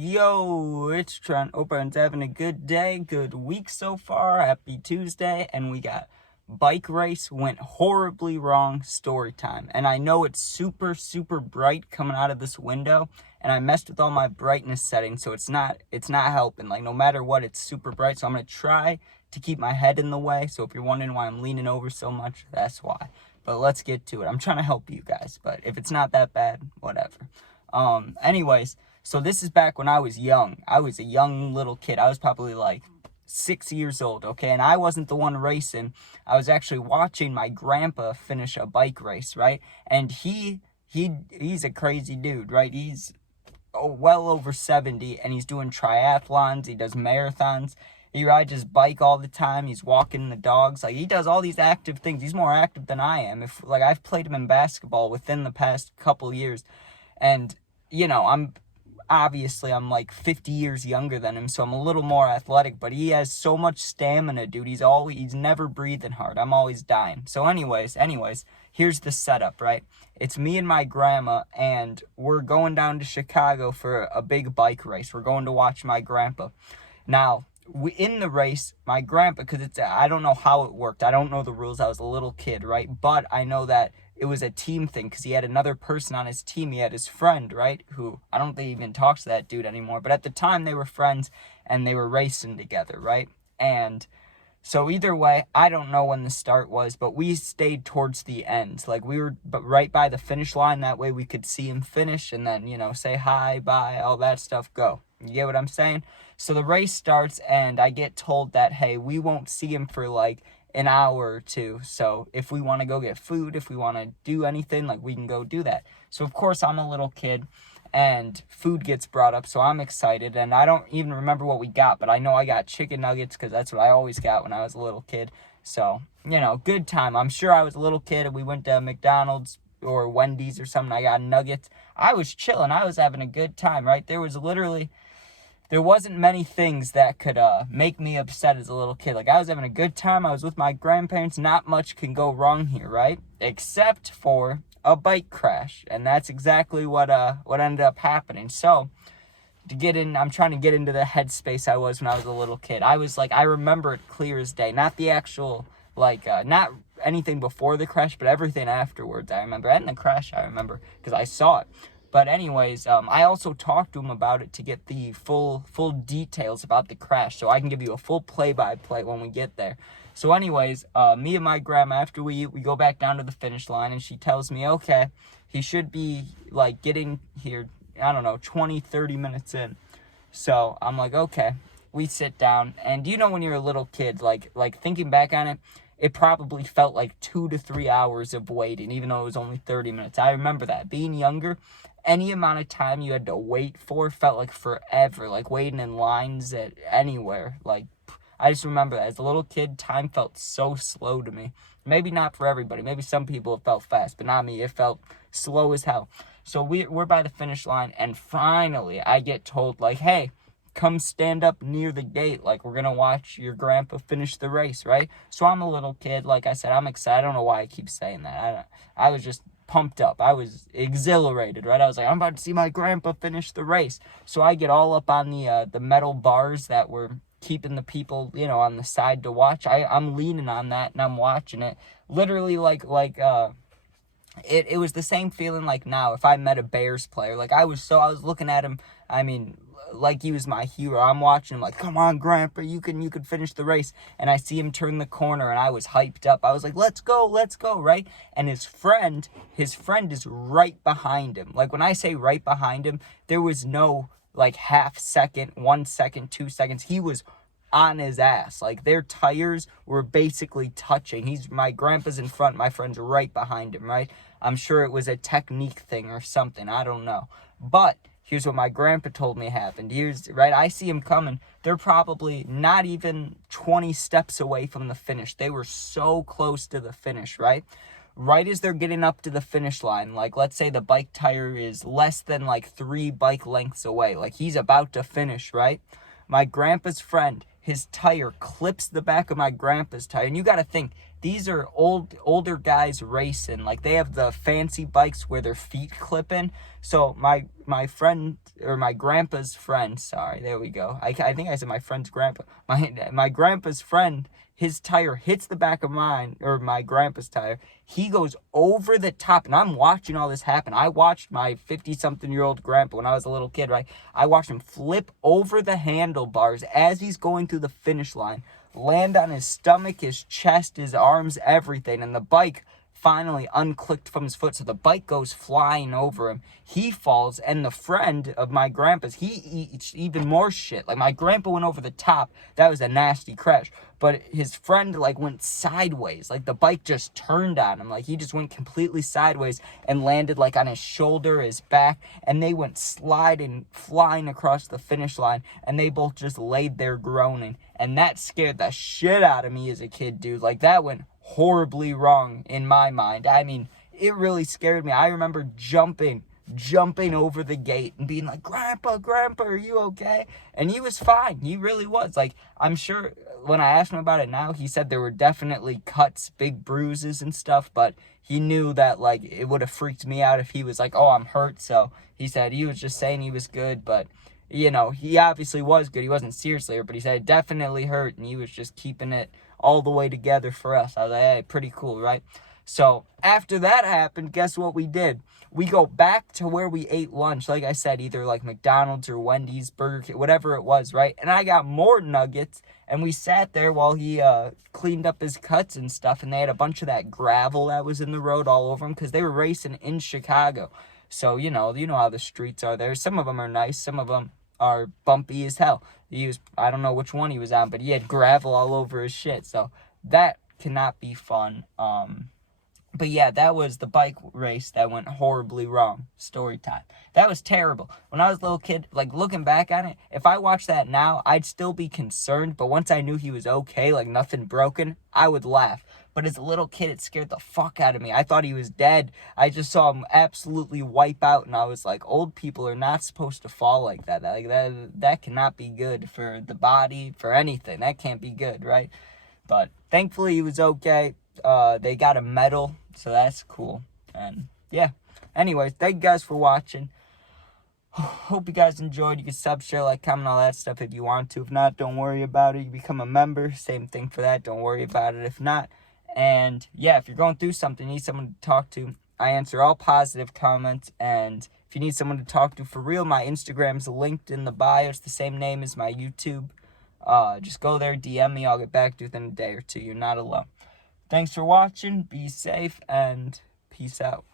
Yo, it's Trent. Hope everyone's having a good day, good week so far. Happy Tuesday. And we got bike race went horribly wrong story time. And I know it's super, super bright coming out of this window. And I messed with all my brightness settings, so it's not helping. Like, no matter what, it's super bright. So I'm going to try to keep my head in the way. So if you're wondering why I'm leaning over so much, that's why. But let's get to it. I'm trying to help you guys. But if it's not that bad, whatever. Anyways, so this is back when I was young. I was a young little kid. I was probably like 6 years old, okay? And I wasn't the one racing. I was actually watching my grandpa finish a bike race, right? And he's a crazy dude, right? He's well over 70, and he's doing triathlons. He does marathons. He rides his bike all the time. He's walking the dogs. Like, he does all these active things. He's more active than I am. I've played him in basketball within the past couple years. And, I'm like 50 years younger than him, so I'm a little more athletic, but he has so much stamina, dude. He's never breathing hard. I'm always dying. So anyways, here's the setup, right? It's me and my grandma, and we're going down to Chicago for a big bike race. We're going to watch my grandpa. Now, in the race, my grandpa, I don't know how it worked. I don't know the rules. I was a little kid, right? But I know that it was a team thing because he had another person on his team. He had his friend, right, who I don't think even talks to that dude anymore. But at the time, they were friends, and they were racing together, right? And so either way, I don't know when the start was, but we stayed towards the end. Like, we were right by the finish line. That way we could see him finish and then, say hi, bye, all that stuff, go. You get what I'm saying? So the race starts, and I get told that, hey, we won't see him for like an hour or two. So if we want to go get food, if we want to do anything, like, we can go do that. So of course I'm a little kid, and food gets brought up, so I'm excited, and I don't even remember what we got, but I know I got chicken nuggets because that's what I always got when I was a little kid. So, good time. I'm sure I was a little kid, and we went to McDonald's or Wendy's or something. I got nuggets. I was chilling. I was having a good time, right? There wasn't many things that could make me upset as a little kid. Like, I was having a good time. I was with my grandparents. Not much can go wrong here, right? Except for a bike crash. And that's exactly what ended up happening. So, I'm trying to get into the headspace I was when I was a little kid. I remember it clear as day. Not the actual, not anything before the crash, but everything afterwards I remember. And the crash I remember because I saw it. But anyways, I also talked to him about it to get the full details about the crash, so I can give you a full play-by-play when we get there. So anyways, me and my grandma, after we eat, we go back down to the finish line, and she tells me, okay, he should be, getting here, I don't know, 20, 30 minutes in. So I'm like, okay. We sit down, and when you're a little kid, like thinking back on it, it probably felt like 2 to 3 hours of waiting, even though it was only 30 minutes. I remember that. Being younger, any amount of time you had to wait for felt like forever, like waiting in lines at anywhere. Like, I just remember that. As a little kid, time felt so slow to me. Maybe not for everybody. Maybe some people it felt fast, but not me. It felt slow as hell. So we're by the finish line, and finally I get told, like, hey, come stand up near the gate. Like, we're going to watch your grandpa finish the race, right? So I'm a little kid. Like I said, I'm excited. I don't know why I keep saying that. I was just pumped up. I was exhilarated, right? I was like, I'm about to see my grandpa finish the race. So I get all up on the metal bars that were keeping the people, on the side to watch. I'm leaning on that, and I'm watching it. Literally, it was the same feeling like now if I met a Bears player. Like, I was looking at him, like he was my hero. I'm watching him like, come on, Grandpa, you can finish the race. And I see him turn the corner, and I was hyped up. I was like, let's go, right? And his friend is right behind him. Like, when I say right behind him, there was no, half second, 1 second, 2 seconds. He was on his ass. Like, their tires were basically touching. My grandpa's in front, my friend's right behind him, right? I'm sure it was a technique thing or something. I don't know. But here's what my grandpa told me happened. Right, I see him coming. They're probably not even 20 steps away from the finish. They were so close to the finish, right? Right as they're getting up to the finish line, like, let's say the bike tire is less than 3 bike lengths away. Like, he's about to finish, right? My grandpa's friend, his tire clips the back of my grandpa's tire. And you got to think, these are older guys racing. Like, they have the fancy bikes where their feet clip in. So my friend, or my grandpa's friend, sorry, there we go. I think I said my friend's grandpa. My grandpa's friend, his tire hits the back of mine, or my grandpa's tire. He goes over the top, and I'm watching all this happen. I watched my 50-something-year-old grandpa when I was a little kid, right? I watched him flip over the handlebars as he's going through the finish line, land on his stomach, his chest, his arms, everything, and the bike finally unclicked from his foot, so the bike goes flying over him. He falls, and the friend of my grandpa's, he eats even more shit. Like, my grandpa went over the top. That was a nasty crash. But his friend, like, went sideways. Like, the bike just turned on him. Like, he just went completely sideways and landed, like, on his shoulder, his back, and they went sliding, flying across the finish line, and they both just laid there groaning. And that scared the shit out of me as a kid, dude. Like, that went horribly wrong in my mind. I mean, it really scared me. I remember jumping over the gate and being like, Grandpa, are you okay? And he was fine. He really was. Like, I'm sure when I asked him about it now, he said there were definitely cuts, big bruises and stuff, but he knew that, like, it would have freaked me out if he was like, oh, I'm hurt. So he said he was just saying he was good, but, you know, he obviously was good. He wasn't seriously hurt, but he said it definitely hurt, and he was just keeping it all the way together for us. I was like, hey, pretty cool, right? So after that happened, guess what we did? We go back to where we ate lunch. Like I said, either like McDonald's or Wendy's, Burger King, whatever it was, right? And I got more nuggets, and we sat there while he cleaned up his cuts and stuff, and they had a bunch of that gravel that was in the road all over them because they were racing in Chicago. So, you know how the streets are there. Some of them are nice. Some of them are bumpy as hell. I don't know which one he was on, but he had gravel all over his shit. So that cannot be fun. But yeah, that was the bike race that went horribly wrong. Story time. That was terrible. When I was a little kid, like, looking back on it, if I watched that now, I'd still be concerned. But once I knew he was okay, like nothing broken, I would laugh. But as a little kid, it scared the fuck out of me. I thought he was dead. I just saw him absolutely wipe out, and I was like, old people are not supposed to fall like that. Like, that cannot be good for the body, for anything. That can't be good, right? But thankfully, he was okay. They got a medal, so that's cool. And yeah, anyways, thank you guys for watching. Hope you guys enjoyed. You can sub, share, like, comment, all that stuff if you want to. If not, don't worry about it. You become a member, same thing for that. Don't worry about it if not. And yeah, if you're going through something, you need someone to talk to, I answer all positive comments. And if you need someone to talk to for real, my Instagram's linked in the bio. It's the same name as my YouTube. Just go there, DM me. I'll get back to you within a day or two. You're not alone. Thanks for watching. Be safe, and peace out.